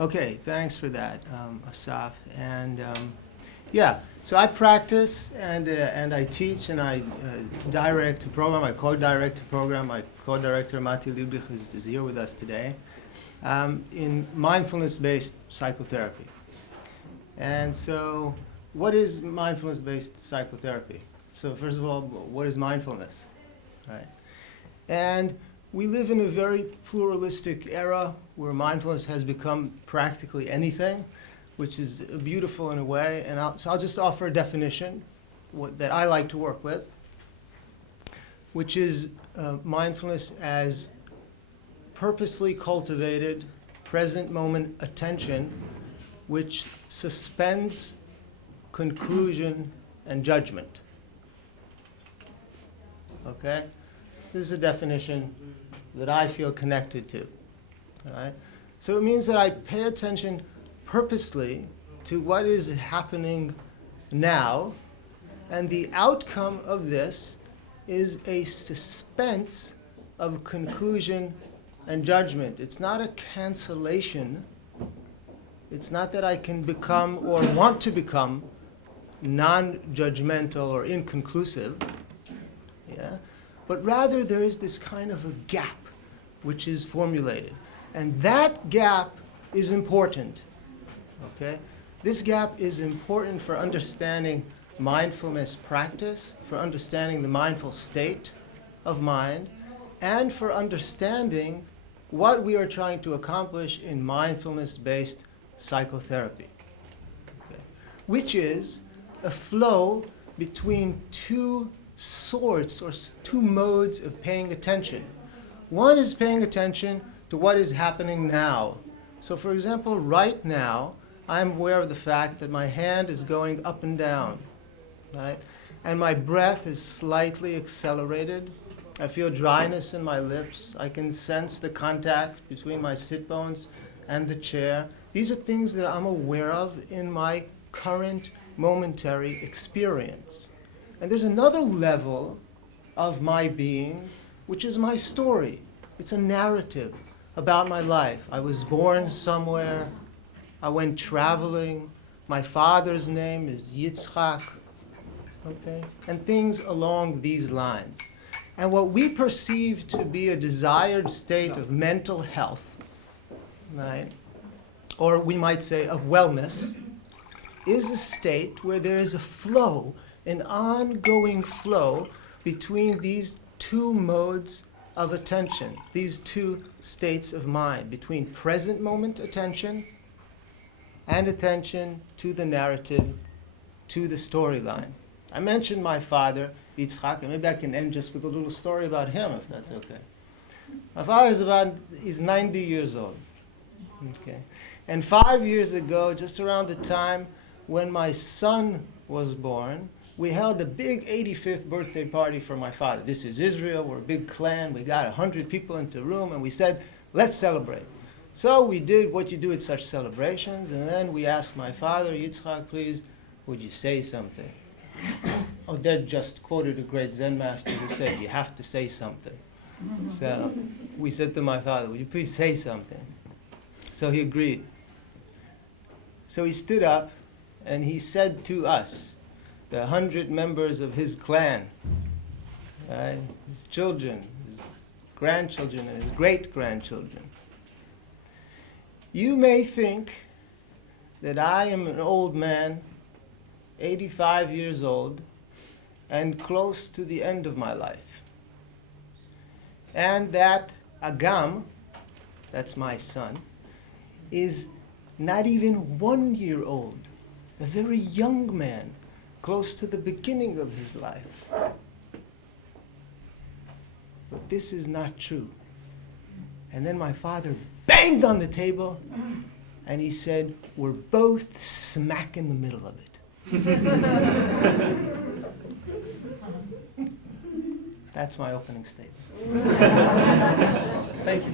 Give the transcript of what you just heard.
Okay, thanks for that, Asaf. And yeah, so I practice and I teach and I direct a program. I co-direct a program. My co-director Mati Lieblich is here with us today in mindfulness-based psychotherapy. And so, what is mindfulness-based psychotherapy? So first of all, what is mindfulness? Right? And we live in a very pluralistic era where mindfulness has become practically anything, which is beautiful in a way. And so I'll just offer a definition that I like to work with, which is mindfulness as purposely cultivated present moment attention, which suspends conclusion and judgment. Okay? This is a definition that I feel connected to. All right? So it means that I pay attention purposely to what is happening now, and the outcome of this is a suspense of conclusion and judgment. It's not a cancellation. It's not that I can become or want to become non-judgmental or inconclusive. Yeah? But rather there is this kind of a gap which is formulated. And that gap is important. Okay? This gap is important for understanding mindfulness practice, for understanding the mindful state of mind, and for understanding what we are trying to accomplish in mindfulness-based psychotherapy. Okay? Which is a flow between two sorts or two modes of paying attention. One is paying attention to what is happening now. So for example, right now, I'm aware of the fact that my hand is going up and down, right? And my breath is slightly accelerated. I feel dryness in my lips. I can sense the contact between my sit bones and the chair. These are things that I'm aware of in my current momentary experience. And there's another level of my being, which is my story. It's a narrative about my life. I was born somewhere. I went traveling. My father's name is Yitzchak. Okay? And things along these lines. And what we perceive to be a desired state of mental health, right, or we might say of wellness, is a state where there is a flow, an ongoing flow between these two modes of attention, these two states of mind, between present moment attention and attention to the narrative, to the storyline. I mentioned my father, Yitzchak, and maybe I can end just with a little story about him, if that's okay. My father he's 90 years old. Okay. And 5 years ago, just around the time when my son was born, we held a big 85th birthday party for my father. This is Israel, we're a big clan, we got 100 people into the room, and we said, let's celebrate. So we did what you do at such celebrations, and then we asked my father, Yitzchak, please, would you say something? Oded just quoted a great Zen master who said, you have to say something. So we said to my father, would you please say something? So he agreed. So he stood up and he said to us, the 100 members of his clan, his children, his grandchildren, and his great-grandchildren, you may think that I am an old man, 85 years old, and close to the end of my life. And that Agam, that's my son, is not even 1 year old, a very young man, close to the beginning of his life. But this is not true. And then my father banged on the table and he said, we're both smack in the middle of it. That's my opening statement. Thank you.